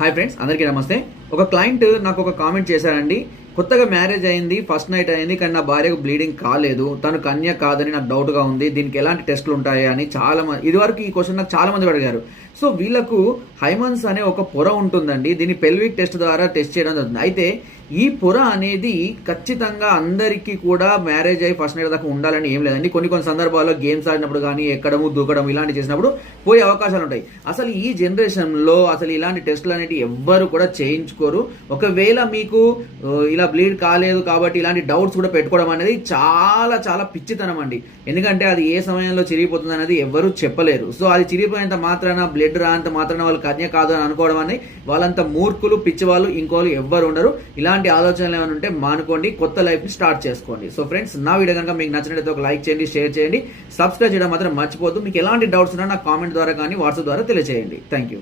Hi friends, అందరికీ నమస్తే. ఒక క్లయింట్ నాకు ఒక కామెంట్ చేశారండి. కొత్తగా మ్యారేజ్ అయింది, ఫస్ట్ నైట్ అయింది, కానీ నా భార్యకు బ్లీడింగ్ కాలేదు, తను కన్య కాదని నాకు డౌట్గా ఉంది, దీనికి ఎలాంటి టెస్టులు ఉంటాయి అని చాలా మంది ఇదివరకు ఈ క్వశ్చన్ నాకు చాలా మంది అడిగారు. సో వీళ్ళకు హైమన్స్ అనే ఒక పొర ఉంటుందండి, దీన్ని పెల్విక్ టెస్ట్ ద్వారా టెస్ట్ చేయడం జరుగుతుంది. అయితే ఈ పొర అనేది ఖచ్చితంగా అందరికీ కూడా మ్యారేజ్ అయ్యి ఫస్ట్ నైట్ దాకా ఉండాలని ఏం లేదండి. కొన్ని సందర్భాల్లో గేమ్స్ ఆడినప్పుడు కానీ ఎక్కడము దూకడం ఇలాంటి చేసినప్పుడు పోయే అవకాశాలు ఉంటాయి. అసలు ఈ జనరేషన్లో అసలు ఇలాంటి టెస్టులు అనేవి ఎవ్వరు కూడా చేయించుకోరు. ఒకవేళ మీకు ఇలా బ్లీడ్ కాలేదు కాబట్టి ఇలాంటి డౌట్స్ కూడా పెట్టుకోవడం అనేది చాలా చాలా పిచ్చితనం అండి. ఎందుకంటే అది ఏ సమయంలో చిరిగిపోతుంది అనేది ఎవ్వరూ చెప్పలేరు. సో అది చిరిగిపోయినంత మాత్రాన బ్లడ్ రానంత మాత్రాన వాళ్ళు కన్య కాదు అని అనుకోవడం అనేది వాళ్ళంత మూర్ఖులు పిచ్చివాళ్ళు ఇంకోళ్ళు ఎవ్వరు ఉండరు. ఇలాంటి ఆలోచనలు ఏమైనా ఉంటే మానుకోండి, కొత్త లైఫ్ని స్టార్ట్ చేసుకోండి. సో ఫ్రెండ్స్, నా వీడియో కనుక మీకు నచ్చినట్లయితే ఒక లైక్ చేయండి, షేర్ చేయండి, సబ్స్క్రైబ్ చేయడం మాత్రం మర్చిపోద్దు. మీకు ఎలాంటి డౌట్స్ ఉన్నా నాకు కామెంట్ ద్వారా కానీ వాట్సాప్ ద్వారా తెలియజేయండి. Thank you.